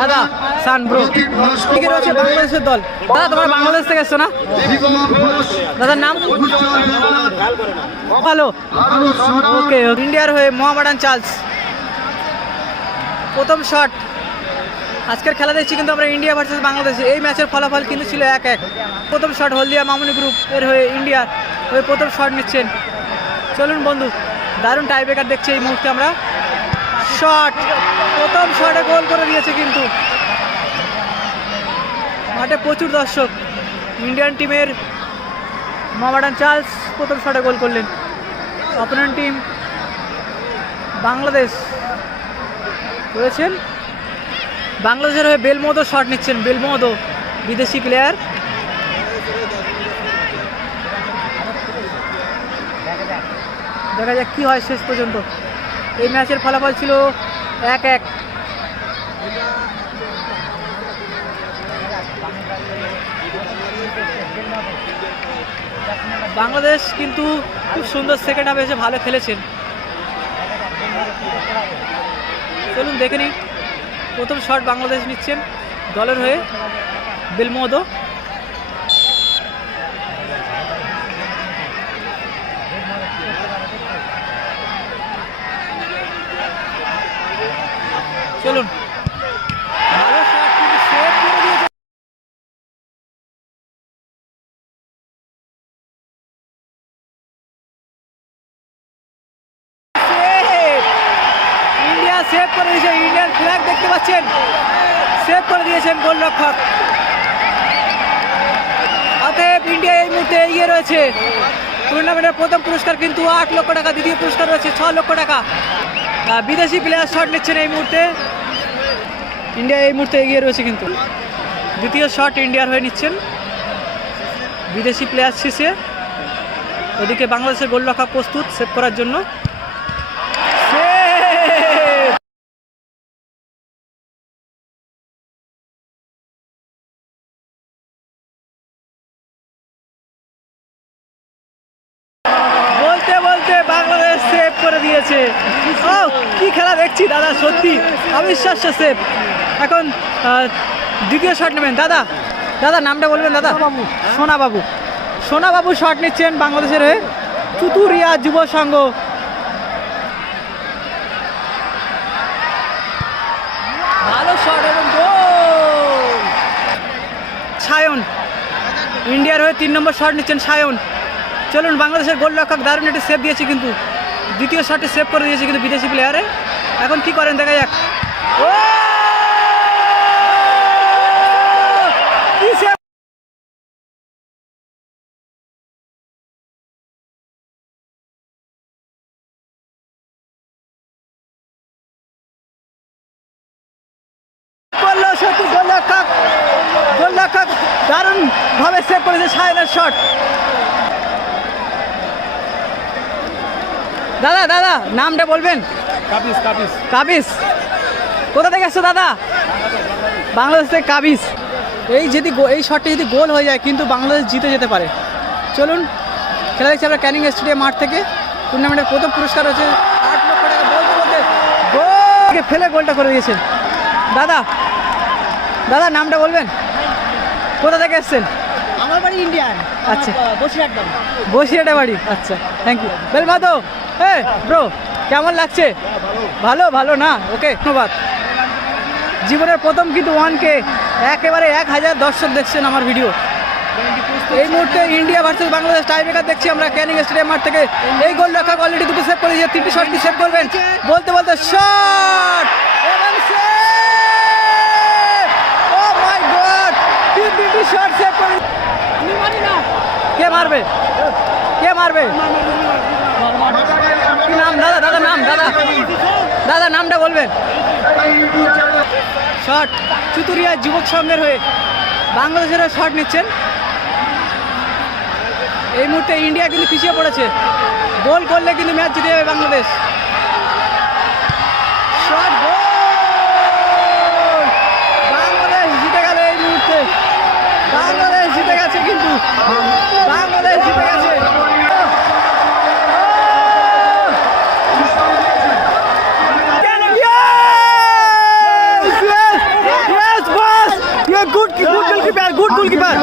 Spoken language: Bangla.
দাদা সান ব্রো ঠিক রয়েছে বাংলাদেশের দল। দাদা তোমরা বাংলাদেশ থেকে এসছো না? দাদার নাম ভালো। ওকে, ইন্ডিয়ার হয়ে মোহামেডান চার্লস প্রথম শট। আজকের খেলা দেখছি কিন্তু আমরা ইন্ডিয়া ভার্সেস বাংলাদেশ। এই ম্যাচের ফলাফল কিন্তু ছিল 1-1। প্রথম শট হলদিয়া মামুনি গ্রুপ এর হয়ে ইন্ডিয়ার হয়ে প্রথম শট নিচ্ছেন। চলুন বন্ধু, দারুণ টাই ব্রেকার দেখছি এই মুহূর্তে আমরা। শট, প্রথম শটে গোল করে দিয়েছে কিন্তু। মাঠে প্রচুর দর্শক। ইন্ডিয়ান টিমের মোহামেডান চার্লস প্রথম শটে গোল করলেন। অপোনেন্ট টিম বাংলাদেশ রয়েছেন। বাংলাদেশের হয়ে বেলমোদো শট নিচ্ছেন। বেলমোদো বিদেশি প্লেয়ার। দেখা যাক কি হয় শেষ পর্যন্ত। এই ম্যাচের ফলাফল ছিল 1-1। বাংলাদেশ কিন্তু খুব সুন্দর সেকেন্ড হাফে এসে ভালো খেলেছেন। চলুন দেখে নিই। প্রথম শট বাংলাদেশ নিচ্ছেন দলের হয়ে বেলমোদো। চলুন, ভালো শট কিন্তু সেভ করে দিয়েছে। ইন্ডিয়া সেভ করে দিয়েছে। ইন্ডিয়ান ফ্ল্যাগ দেখতে পাচ্ছেন, সেভ করে দিয়েছেন গোলরক্ষক। অতএব ইন্ডিয়া এই মুহূর্তে এগিয়ে রয়েছে। টুর্নামেন্টের প্রথম পুরস্কার কিন্তু 8 লক্ষ টাকা, দ্বিতীয় পুরস্কার রয়েছে 6 লক্ষ টাকা। বিদেশি প্লেয়ার শট নিচ্ছেন এই মুহূর্তে। ইন্ডিয়া এই মুহূর্তে এগিয়ে রয়েছে কিন্তু। দ্বিতীয় শট ইন্ডিয়ার হয়ে নিচ্ছেন বিদেশি প্লেয়ার শেষে। ওদিকে বাংলাদেশের গোলরক্ষক প্রস্তুত সেভ করার জন্য। বলতে বলতে বাংলাদেশ সেভ করে দিয়েছে। ও কি খেলা দেখছি দাদা, সত্যি অবিশ্বাস্য সেভ। এখন দ্বিতীয় শট নেবেন দাদা। দাদা নামটা বলবেন দাদা? সোনা বাবু। সোনা বাবু শট নিচ্ছেন বাংলাদেশের হয়ে চুতুরিয়া যুব সংঘ। ভালো শট এবং গোল। সায়ন ইন্ডিয়ার হয়ে 3 নম্বর শট নিচ্ছেন সায়ন। চলুন, বাংলাদেশের গোলরক্ষক দারুণ একটি সেভ দিয়েছে কিন্তু। দ্বিতীয় শটে সেভ করে দিয়েছে কিন্তু বিদেশি প্লেয়ারে। এখন কি করেন দেখা যাক। ও কি সেভ! সত্যি গোলরক্ষক দারুণ ভাবে সেভ করেছে সায়নের শট। দাদা দাদা নামটা বলবেন? কাবিস। কাবিস কাবিস। কোথা থেকে আসছো দাদা? বাংলাদেশ থেকে কাবিস। এই শটটা যদি গোল হয়ে যায় কিন্তু বাংলাদেশ জিতে যেতে পারে। চলুন, খেলা দেখছি আমরা ক্যানিং স্টেডিয়াম মাঠ থেকে। টুর্নামেন্টের প্রথম পুরস্কার হচ্ছে 8 লক্ষ টাকা। বলতে বলতে গোলকে ফেলে গোলটা করে দিয়েছেন দাদা। দাদা নামটা বলবেন? কোথা থেকে এসছেন? আমার বাড়ি ইন্ডিয়ান। আচ্ছা, বসিরহাট বাড়ি। বসিরহাটে বাড়ি। আচ্ছা, থ্যাংক ইউ। বেলমাদো হ্যাঁ ব্রো, কেমন লাগছে? ভালো ভালো না? ওকে, ধন্যবাদ। জীবনের প্রথম কিন্তু 1K একেবারে 1000 দর্শক দেখছেন আমার ভিডিও। এই মুহূর্তে India versus Bangladesh tie breaker দেখছি আমরা ক্যানিং স্টেডিয়াম মাঠ থেকে। এই গোলরক্ষক অলরেডি 2টো সেভ করে দিয়েছে। 3টি শট কি সেভ করবেন? বলতে বলতে শট এবং সেভ! ও মাই গড, 3টি শট সেভ করে। কে মারবে? কে মারবে? কি নাম দাদা? দাদা নাম দাদা? দাদা নামটা বলবেন? শট চুতুরিয়া যুবক সংঘের হয়ে বাংলাদেশের শট নিচ্ছেন। এই মুহূর্তে ইন্ডিয়া কিন্তু পিছিয়ে পড়েছে। গোল করলে কিন্তু ম্যাচ জিতে যাবে বাংলাদেশ। শট, গোল! বাংলাদেশ জিতে গেল এই মুহূর্তে। বাংলাদেশ জিতে গেছে কিন্তু। বাংলাদেশ জিতে গেছে। Yes! গোলকিপার